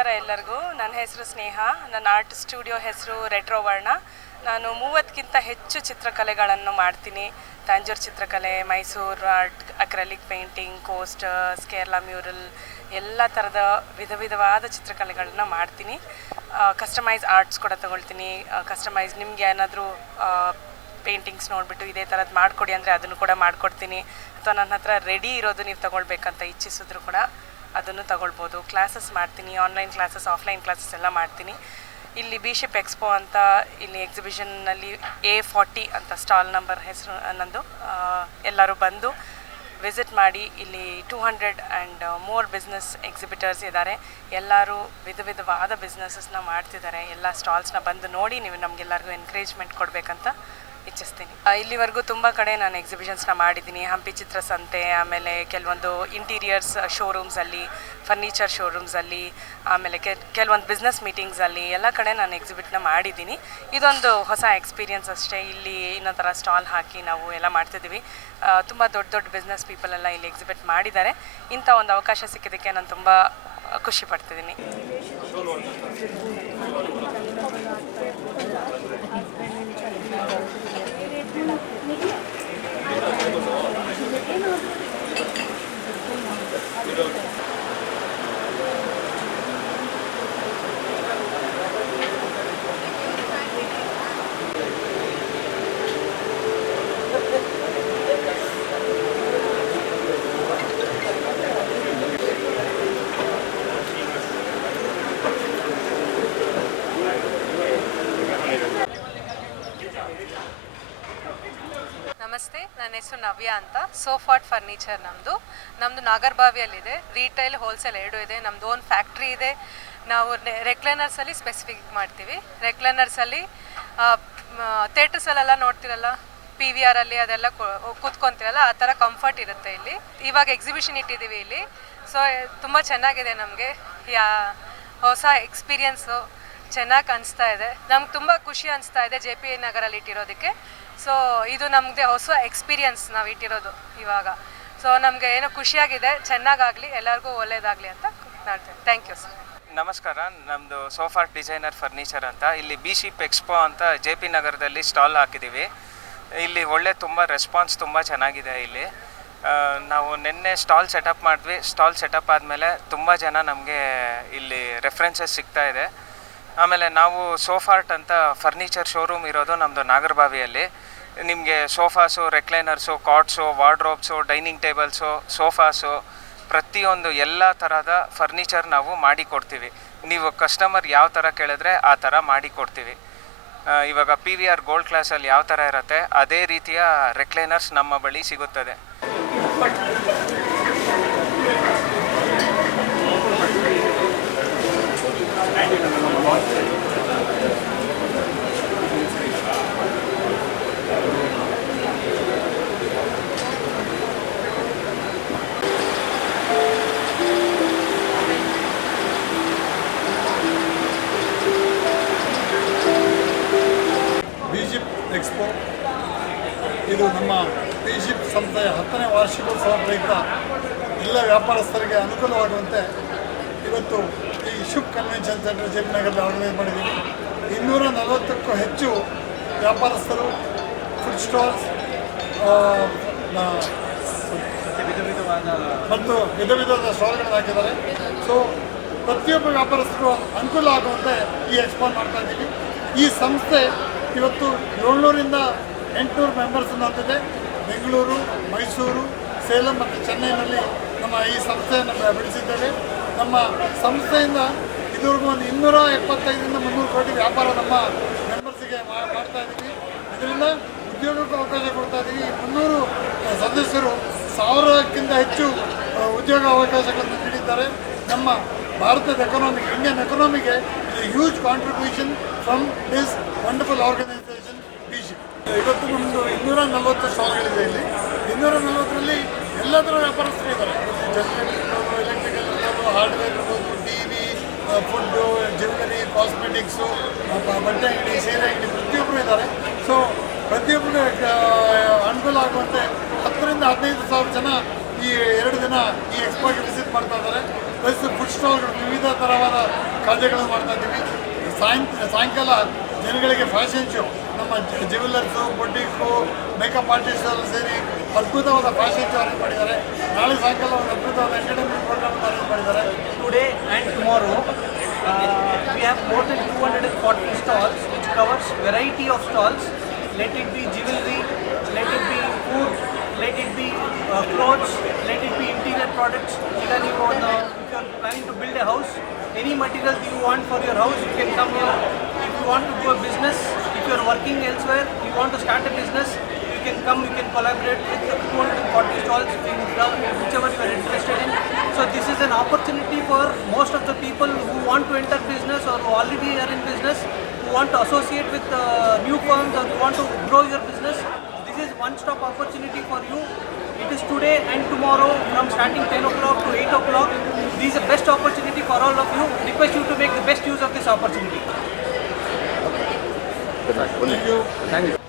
ನಮಸ್ಕಾರ ಎಲ್ಲರಿಗೂ. ನನ್ನ ಹೆಸರು ಸ್ನೇಹ. ನನ್ನ ಆರ್ಟ್ ಸ್ಟುಡಿಯೋ ಹೆಸರು ರೆಟ್ರೋ ವರ್ಣ. ನಾನು ಮೂವತ್ತಕ್ಕಿಂತ ಹೆಚ್ಚು ಚಿತ್ರಕಲೆಗಳನ್ನು ಮಾಡ್ತೀನಿ. ತಾಂಜೂರು ಚಿತ್ರಕಲೆ, Mysore art, acrylic painting, coasters, Kerala mural, ಎಲ್ಲ ಥರದ ವಿಧ ವಿಧವಾದ ಚಿತ್ರಕಲೆಗಳನ್ನು ಮಾಡ್ತೀನಿ. ಕಸ್ಟಮೈಸ್ ಆರ್ಟ್ಸ್ ಕೂಡ ತಗೊಳ್ತೀನಿ. ಕಸ್ಟಮೈಸ್ ನಿಮ್ಗೆ ಏನಾದರೂ ಪೇಂಟಿಂಗ್ಸ್ ನೋಡಿಬಿಟ್ಟು ಇದೇ ಥರದ್ದು ಮಾಡಿಕೊಡಿ ಅಂದರೆ ಅದನ್ನು ಕೂಡ ಮಾಡಿಕೊಡ್ತೀನಿ. ಅಥವಾ ನನ್ನ ಹತ್ರ ರೆಡಿ ಇರೋದು ನೀವು ತಗೊಳ್ಬೇಕಂತ ಇಚ್ಛಿಸಿದ್ರು ಕೂಡ ಅದನ್ನು ತಗೊಳ್ಬೋದು. ಕ್ಲಾಸಸ್ ಮಾಡ್ತೀನಿ ಆನ್ಲೈನ್ ಕ್ಲಾಸಸ್ ಆಫ್ಲೈನ್ ಕ್ಲಾಸಸ್ ಎಲ್ಲ ಮಾಡ್ತೀನಿ. ಇಲ್ಲಿ ಬಿಶಿಪ್ ಎಕ್ಸ್ಪೋ ಅಂತ, ಇಲ್ಲಿ ಎಕ್ಸಿಬಿಷನ್ನಲ್ಲಿ ಎ ಫಾರ್ಟಿ ಅಂತ ಸ್ಟಾಲ್ ನಂಬರ್ ಹೆಸರು, ನಂದು ಎಲ್ಲರೂ ಬಂದು ವಿಸಿಟ್ ಮಾಡಿ ಇಲ್ಲಿ two hundred and more business exhibitors ಇದ್ದಾರೆ. ಎಲ್ಲರೂ ವಿಧ ವಿಧವಾದ ಬಿಸ್ನೆಸಸ್ನ ಮಾಡ್ತಿದ್ದಾರೆ. ಎಲ್ಲ ಸ್ಟಾಲ್ಸ್ನ ಬಂದು ನೋಡಿ ನೀವು ನಮಗೆಲ್ಲರಿಗೂ ಎನ್ಕರೇಜ್ಮೆಂಟ್ ಕೊಡಬೇಕಂತ ಇಚ್ಛಿಸ್ತೀನಿ. ಇಲ್ಲಿವರೆಗೂ ತುಂಬ ಕಡೆ ನಾನು ಎಕ್ಸಿಬಿಷನ್ಸ್ನ ಮಾಡಿದ್ದೀನಿ. ಹಂಪಿ ಚಿತ್ರಸಂತೆ, ಆಮೇಲೆ ಕೆಲವೊಂದು ಇಂಟೀರಿಯರ್ಸ್ ಶೋರೂಮ್ಸಲ್ಲಿ ಫರ್ನಿಚರ್ ಶೋರೂಮ್ಸಲ್ಲಿ ಆಮೇಲೆ ಕೆಲವೊಂದು ಬಿಸ್ನೆಸ್ ಮೀಟಿಂಗ್ಸಲ್ಲಿ ಎಲ್ಲ ಕಡೆ ನಾನು ಎಕ್ಸಿಬಿಟ್ನ ಮಾಡಿದ್ದೀನಿ. ಇದೊಂದು ಹೊಸ ಎಕ್ಸ್ಪೀರಿಯನ್ಸ್ ಅಷ್ಟೇ. ಇಲ್ಲಿ ಇನ್ನೊಂದು ಥರ ಸ್ಟಾಲ್ ಹಾಕಿ ನಾವು ಎಲ್ಲ ಮಾಡ್ತಿದ್ದೀವಿ. ತುಂಬ ದೊಡ್ಡ ದೊಡ್ಡ ಬಿಸ್ನೆಸ್ ಪೀಪಲ್ ಎಲ್ಲ ಇಲ್ಲಿ ಎಕ್ಸಿಬಿಟ್ ಮಾಡಿದ್ದಾರೆ. ಇಂಥ ಒಂದು ಅವಕಾಶ ಸಿಕ್ಕಿದ್ದಕ್ಕೆ ನಾನು ತುಂಬ ಖುಷಿ ಪಡ್ತಿದ್ದೀನಿ ನಮಸ್ತೆ ನನ್ನ ಹೆಸರು ನವ್ಯ ಅಂತ. ಸೋಫಾಟ್ ಫರ್ನಿಚರ್ ನಮ್ಮದು ನಮ್ಮದು ನಾಗರ್ಬಾವಿಯಲ್ಲಿದೆ. ರೀಟೈಲ್ ಹೋಲ್ಸೇಲ್ ಎರಡೂ ಇದೆ. ನಮ್ಮದು ಓನ್ ಫ್ಯಾಕ್ಟ್ರಿ ಇದೆ. ನಾವು ರೆಕ್ಲೈನರ್ಸಲ್ಲಿ ಸ್ಪೆಸಿಫಿಕ್ ಮಾಡ್ತೀವಿ. ರೆಕ್ಲೈನರ್ಸಲ್ಲಿ ಥೇಟರ್ಸಲ್ಲೆಲ್ಲ ನೋಡ್ತಿರಲ್ಲ? ಪಿ ವಿ ಆರಲ್ಲಿ ಅದೆಲ್ಲ ಕೂತ್ಕೊಂತೀರಲ್ಲ? ಆ ಥರ ಕಂಫರ್ಟ್ ಇರುತ್ತೆ ಇಲ್ಲಿ. ಇವಾಗ ಎಕ್ಸಿಬಿಷನ್ ಇಟ್ಟಿದ್ದೀವಿ ಇಲ್ಲಿ. ಸೊ ತುಂಬ ಚೆನ್ನಾಗಿದೆ ನಮಗೆ. ಯಾ, ಹೊಸ ಎಕ್ಸ್ಪೀರಿಯನ್ಸು ಚೆನ್ನಾಗಿ ಅನಿಸ್ತಾ ಇದೆ. ನಮ್ಗೆ ತುಂಬ ಖುಷಿ ಅನಿಸ್ತಾ ಇದೆ ಜೆ ಪಿ ನಗರಲ್ಲಿ ಇಟ್ಟಿರೋದಕ್ಕೆ. ಸೊ ಇದು ನಮಗೆ ಹೊಸ ಎಕ್ಸ್ಪೀರಿಯನ್ಸ್ ನಾವು ಇಟ್ಟಿರೋದು ಇವಾಗ. ಸೊ ನಮಗೆ ಏನೋ ಖುಷಿಯಾಗಿದೆ, ಚೆನ್ನಾಗಾಗಲಿ, ಎಲ್ಲರಿಗೂ ಒಳ್ಳೇದಾಗಲಿ ಅಂತ ಮಾಡ್ತೇನೆ ಥ್ಯಾಂಕ್ ಯು ಸರ್ ನಮಸ್ಕಾರ ನಮ್ಮದು ಸೋಫಾ ಡಿಸೈನರ್ ಫರ್ನಿಚರ್ ಅಂತ. ಇಲ್ಲಿ ಬಿ ಶಿಪ್ ಎಕ್ಸ್ಪೋ ಅಂತ ಜೆ ಪಿ ನಗರದಲ್ಲಿ ಸ್ಟಾಲ್ ಹಾಕಿದ್ದೀವಿ ಇಲ್ಲಿ ಒಳ್ಳೆ ತುಂಬ ರೆಸ್ಪಾನ್ಸ್ ತುಂಬ ಚೆನ್ನಾಗಿದೆ ಇಲ್ಲಿ. ನಾವು ನಿನ್ನೆ ಸ್ಟಾಲ್ ಸೆಟಪ್ ಮಾಡಿದ್ವಿ. ಸ್ಟಾಲ್ ಸೆಟಪ್ ಆದಮೇಲೆ ತುಂಬ ಜನ ನಮಗೆ ಇಲ್ಲಿ ರೆಫರೆನ್ಸಸ್ ಸಿಗ್ತಾ ಇದೆ. ಆಮೇಲೆ ನಾವು ಸೋಫಾರ್ಟ್ ಅಂತ ಫರ್ನಿಚರ್ ಶೋರೂಮ್ ಇರೋದು ನಮ್ಮದು ನಾಗರಬಾವಿಯಲ್ಲಿ. ನಿಮಗೆ sofas, recliners, cots, wardrobes, dining tables, sofas ಪ್ರತಿಯೊಂದು ಎಲ್ಲ ಥರದ ಫರ್ನಿಚರ್ ನಾವು ಮಾಡಿಕೊಡ್ತೀವಿ. ನೀವು ಕಸ್ಟಮರ್ ಯಾವ ಥರ ಕೇಳಿದ್ರೆ ಆ ಥರ ಮಾಡಿಕೊಡ್ತೀವಿ. ಇವಾಗ ಪಿ ವಿ ಆರ್ ಗೋಲ್ಡ್ ಕ್ಲಾಸಲ್ಲಿ ಯಾವ ಥರ ಇರುತ್ತೆ, ಅದೇ ರೀತಿಯ ರೆಕ್ಲೈನರ್ಸ್ ನಮ್ಮ ಬಳಿ ಸಿಗುತ್ತದೆ. ನಮ್ಮ ಬಿಜಿಪ್ ಸಂಸ್ಥೆಯ ಹತ್ತನೇ ವಾರ್ಷಿಕೋತ್ಸವ ಪ್ರಯುಕ್ತ ಎಲ್ಲ ವ್ಯಾಪಾರಸ್ಥರಿಗೆ ಅನುಕೂಲವಾಗುವಂತೆ ಇವತ್ತು ಈ Shubh convention centre J P ನಗರದಲ್ಲಿ ಆರ್ಗನೈಸ್ ಮಾಡಿದ್ದೀವಿ. ಇನ್ನೂರ ನಲವತ್ತಕ್ಕೂ ಹೆಚ್ಚು ವ್ಯಾಪಾರಸ್ಥರು ಫುಡ್ ಸ್ಟಾಲ್ಸ್ ಮತ್ತು ವಿಧ ವಿಧವಾದ ಸ್ಟಾಲ್ಗಳನ್ನು ಹಾಕಿದ್ದಾರೆ. ಸೊ ಪ್ರತಿಯೊಬ್ಬ ವ್ಯಾಪಾರಸ್ಥರು ಅನುಕೂಲ ಆಗುವಂತೆ ಈ ಎಕ್ಸ್ಪೋರ್ಟ್ ಮಾಡ್ತಾ ಇದ್ದೀವಿ. ಈ ಸಂಸ್ಥೆ ಇವತ್ತು ಏಳ್ನೂರಿಂದ ಎಂಟುನೂರು ಮೆಂಬರ್ಸ್ ಹೊಂದಿದೆ ಬೆಂಗಳೂರು, ಮೈಸೂರು, ಸೇಲಂ ಮತ್ತು ಚೆನ್ನೈನಲ್ಲಿ ನಮ್ಮ ಈ ಸಂಸ್ಥೆಯನ್ನು ಬೆಳೆಸಿದ್ದೇವೆ ನಮ್ಮ ಸಂಸ್ಥೆಯಿಂದ ಇದುವರೆಗೂ ಒಂದು ಇನ್ನೂರ ಎಪ್ಪತ್ತೈದರಿಂದ ಮುನ್ನೂರು ಕೋಟಿ ವ್ಯಾಪಾರ ನಮ್ಮ ಮೆಂಬರ್ಸಿಗೆ ಮಾಡ್ತಾ ಇದ್ದೀವಿ. ಇದರಿಂದ ಉದ್ಯೋಗಕ್ಕೆ ಅವಕಾಶ ಕೊಡ್ತಾ ಇದ್ದೀವಿ. ಈ ಮುನ್ನೂರು ಸದಸ್ಯರು ಸಾವಿರಕ್ಕಿಂತ ಹೆಚ್ಚು ಉದ್ಯೋಗ ಅವಕಾಶಗಳನ್ನು ನೀಡಿದ್ದಾರೆ. ನಮ್ಮ ಭಾರತದ economic Indian ಎಕನಾಮಿಗೆ huge contribution from this wonderful organisation ಇವತ್ತು ನಮ್ಮದು ಇನ್ನೂರ ನಲವತ್ತು ಸ್ಟಾಲ್ಗಳಿದೆ ಇಲ್ಲಿ. ಇನ್ನೂರ ನಲವತ್ತರಲ್ಲಿ ಎಲ್ಲ ಥರ ವ್ಯಾಪಾರಸ್ಥರು ಇದ್ದಾರೆ. ಇರ್ಬೋದು ಎಲೆಕ್ಟ್ರಿಕಲ್ ಇರ್ಬೋದು ಹಾರ್ಡ್ವೇರ್ ಇರ್ಬೋದು T V food jewellery cosmetics ಬಟ್ಟೆ ಅಂಗಡಿ, ಸೀರೆ ಅಂಗಡಿ ಪ್ರತಿಯೊಬ್ಬರು ಇದ್ದಾರೆ. ಸೊ ಪ್ರತಿಯೊಬ್ಬರು ಅನುಕೂಲ ಆಗುವಂತೆ ಹತ್ತರಿಂದ ಹದಿನೈದು ಸಾವಿರ ಜನ ಈ ಎರಡು ದಿನ ಈ ಎಕ್ಸ್ಪೋಗೆ ವಿಸಿಟ್ ಮಾಡ್ತಾ ಇದ್ದಾರೆ. ಪ್ಲಸ್ ಫುಡ್ ಸ್ಟಾಲ್ಗಳು ವಿವಿಧ ಥರವಾದ ಖಾದ್ಯಗಳನ್ನು ಮಾಡ್ತಾ ಇದ್ದೀವಿ. ಸಾಯಂಕ ಸಾಯಂಕಾಲ ಜನಗಳಿಗೆ fashion show ನಮ್ಮ ಜ್ಯುವೆಲ್ಲರ್ಸು ಬೊಟ್ಟಿಕ್ಕು ಮೇಕಪ್ ಆರ್ಟಿಸ್ಟ್ ಎಲ್ಲ ಸೇರಿ ಅದ್ಭುತವಾದ ಫ್ಯಾಷನ್ ಶೋ ಅರೇಂಜ್ ಮಾಡಿದ್ದಾರೆ ನಾಳೆ ಸಾಯಂಕಾಲ ಒಂದು ಅದ್ಭುತವಾದ ಎಂಟರ್ಟೈನ್ಮೆಂಟ್ ಪ್ರೋಗ್ರಾಮ್ ಅರೇಂಜ್ ಮಾಡಿದ್ದಾರೆ Today and tomorrow, uh, we have more than 240 stalls, which covers variety of stalls. Let it be jewelry, let it be food, let it be uh, clothes, let it be interior products. Even you want, uh, if you are planning to build a house, any material you want for your house, you can come here. If you want to do a business, if you are working elsewhere, you want to start a business, you can come, you can collaborate with the 240 stalls in the, whichever you are interested in. So this is an opportunity for most of the people who want to enter business or who already are in business, who want to associate with uh, new firms or who want to grow your business. This is one-stop opportunity for you. It is today and tomorrow from starting 10 o'clock to 8 o'clock. This is the best opportunity for all of you. Request you to make the best use of this opportunity. Thank you.